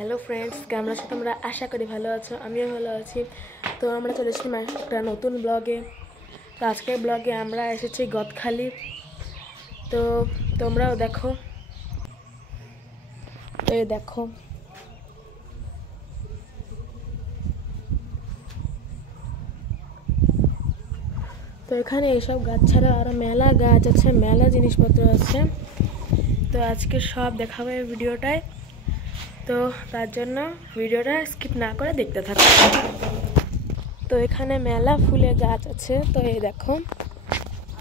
Hello friends, কেমন আছো তোমরা? আশা করি ভালো আছো, আমিও ভালো আছি। তো আমরা চলে এসেছি একটা নতুন ব্লগে। তো আজকের ব্লগে আমরা এসেছি গদখালি। তো তোমরাও দেখো। তো এই দেখো, তো এখানে এইসব গাছ ছাড়া আরও মেলা গাছ আছে, মেলা জিনিসপত্র আছে। তো আজকে সব দেখাবো এই ভিডিওটায়। তো তার জন্য ভিডিওটা স্কিপ না করে দেখতে থাকো। তো এখানে মেলা ফুলের গাছ আছে। তো এই দেখো,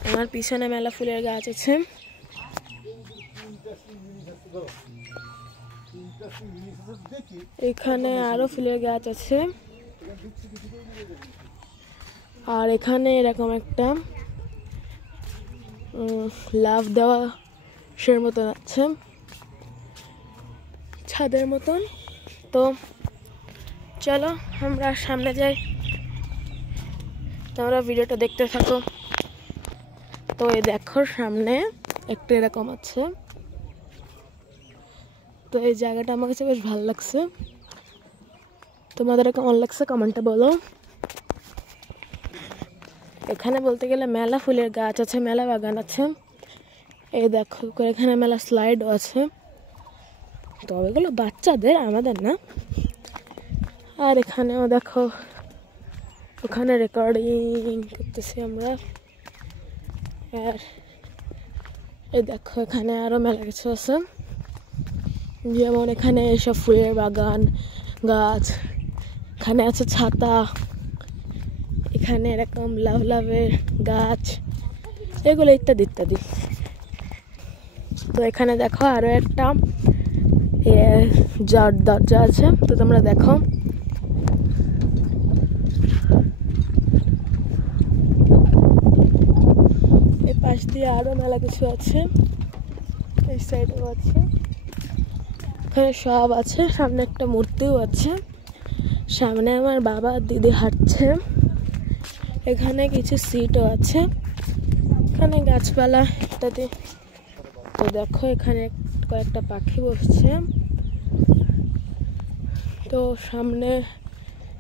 আমার পিছনে মেলা ফুলের গাছ আছে। এখানে আরো ফুলের গাছ আছে। আর এখানে এরকম একটা লাভ দেওয়া সের মতন আছে, ছাদের মতন। তো চলো আমরা সামনে যাই, তোমরা ভিডিওটা দেখতে থাকো। তো এই দেখো, সামনে একটা এরকম আছে। তো এই জায়গাটা আমার কাছে বেশ ভালো লাগছে। তোমাদের কেমন লাগছে কমেন্টে বলো। এখানে বলতে গেলে মেলা ফুলের গাছ আছে, মেলা বাগান আছে। এই দেখো, এখানে মেলা স্লাইডও আছে। তবে এগুলো বাচ্চাদের, আমাদের না। আর এখানেও দেখো, ওখানে রেকর্ডিং করতেছি আমরা। আর এই দেখো, এখানে আরো মেলা কিছু আছে, যেমন এখানে এসব ফুলের বাগান, গাছ, এখানে আছে ছাতা, এখানে এরকম লাভ লাভের গাছ, এগুলো ইত্যাদি ইত্যাদি। তো এখানে দেখো আরো একটা দরজা আছে। তো তোমরা দেখো, এই পাশ দিয়ে আরো মেলা কিছু আছে, এই সাইডেও আছে, এখানে সব আছে। সামনে একটা মূর্তিও আছে। সামনে আমার বাবা আর দিদি হাঁটছে। এখানে কিছু সিটও আছে, এখানে গাছপালা ইত্যাদি। তো দেখো, এখানে কয়েকটা পাখি বসছে। তো সামনে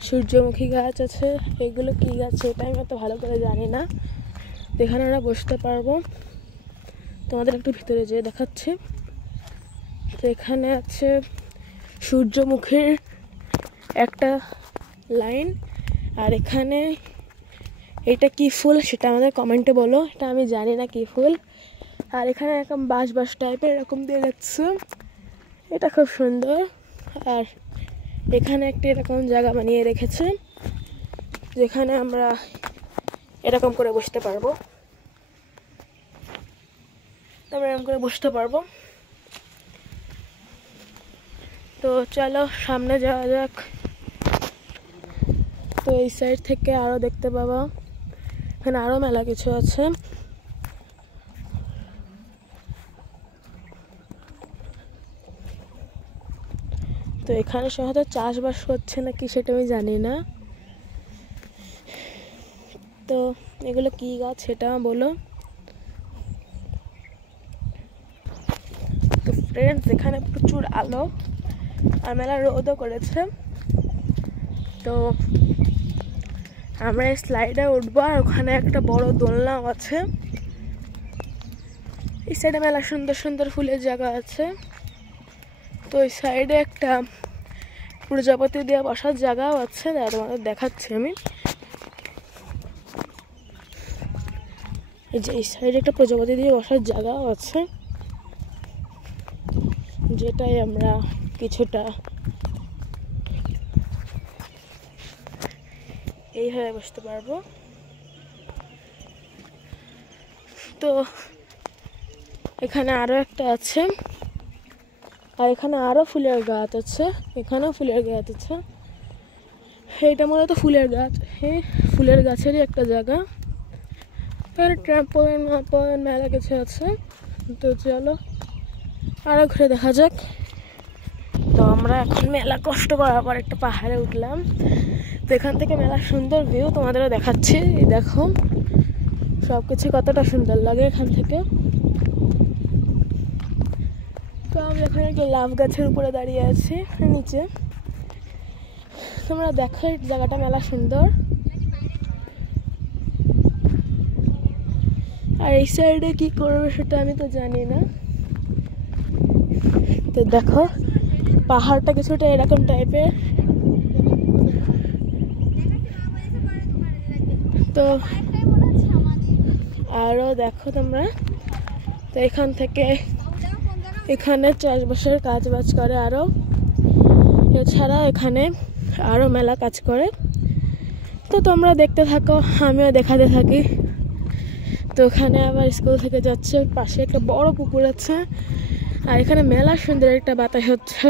সূর্যমুখী গাছ আছে। এগুলো কি গাছ সেটা আমি অত ভালো করে জানি না। এখানে আমরা বসতে পারবো। তোমাদের একটু ভিতরে যেয়ে দেখাচ্ছি। তো এখানে আছে সূর্যমুখীর একটা লাইন। আর এখানে এটা কি ফুল সেটা আমাদের কমেন্টে বলো, এটা আমি জানি না কি ফুল। আর এখানে এরকম বাঁশ বাঁশ টাইপের এরকম দিয়ে রাখছে, এটা খুব সুন্দর। আর এখানে একটা এরকম জায়গা বানিয়ে রেখেছে, যেখানে আমরা এরকম করে বসতে পারবো। আমরা এরকম করে বসতে পারবো। তো চলো সামনে যাওয়া যাক। তো এই সাইড থেকে আরো দেখতে পাবা, এখানে আরো মেলা কিছু আছে। তো এখানে হয়তো চাষবাস করছে নাকি সেটা আমি জানি না। তো এগুলো কি গাছ সেটা বলো। তো ফ্রেন্ডস, এখানে প্রচুর আলো আর মেলা রোদও করেছে। তো আমরা এই স্লাইডে উঠবো। আর ওখানে একটা বড় দোলনাও আছে। এই সাইডে মেলা সুন্দর সুন্দর ফুলের জায়গা আছে। তো এই সাইডে একটা প্রজাপতি দিয়ে বসার জায়গাও আছে, তোমাদের দেখাচ্ছি আমি। এই যে এই সাইডে একটা প্রজাপতি দিয়ে বসার জায়গাও আছে, যেটাই আমরা কিছুটা এইভাবে বসতে পারবো। তো এখানে আরো একটা আছে। আর এখানে আরো ফুলের গাছ আছে, এখানেও ফুলের গাছ আছে। এইটা মূলত ফুলের গাছ, হ্যাঁ ফুলের গাছেরই একটা জায়গা। এখানে ট্রাম্পোলিন মেলা কিছু আছে। তো চলো আরো ঘুরে দেখা যাক। তো আমরা এখন মেলা কষ্ট করার পর একটা পাহাড়ে উঠলাম। তো এখান থেকে মেলা সুন্দর ভিউ তোমাদেরও দেখাচ্ছি। দেখো সবকিছু কতটা সুন্দর লাগে এখান থেকে। তো তো আমি এখন একটা লাভ গাছের উপরে দাঁড়িয়ে আছি নিচে। তোমরা দেখো এই জায়গাটা মেলা সুন্দর। আর এই সাইডে কি করবে সেটা আমি তো জানি না। তো দেখো পাহাড়টা কিছুটা এরকম টাইপের। তো আরো দেখো তোমরা, তো এখান থেকে এখানে চাষবাসের কাজ বাজ করে আরো। এছাড়া এখানে আরো মেলা কাজ করে। তো তোমরা দেখতে থাকো, আমিও দেখাতে থাকি। তো ওখানে আবার স্কুল থেকে যাচ্ছে, পাশে একটা বড় পুকুর আছে। আর এখানে মেলা সুন্দর একটা বাতাস হচ্ছে।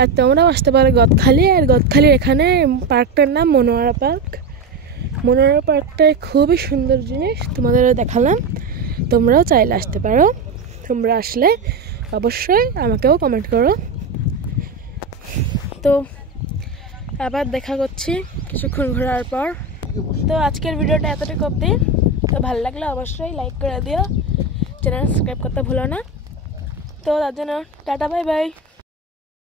আর তোমরাও আসতে পারো গদখালি। আর গদখালির এখানে পার্কটার নাম মনোয়ারা পার্ক। মনোয়ারা পার্কটা খুবই সুন্দর জিনিস, তোমাদেরও দেখালাম। তোমরাও চাইলে আসতে পারো। তোমরা আসলে অবশ্যই আমাকেও কমেন্ট করো। তো আবার দেখা করছি কিছুক্ষণ ঘোরার পর। তো আজকের ভিডিওটা এতটুকু অবধি। তো ভালো লাগলে অবশ্যই লাইক করে দিও, চ্যানেল সাবস্ক্রাইব করতে ভুলো না। তো তার জন্য টাটা, বাই বাই।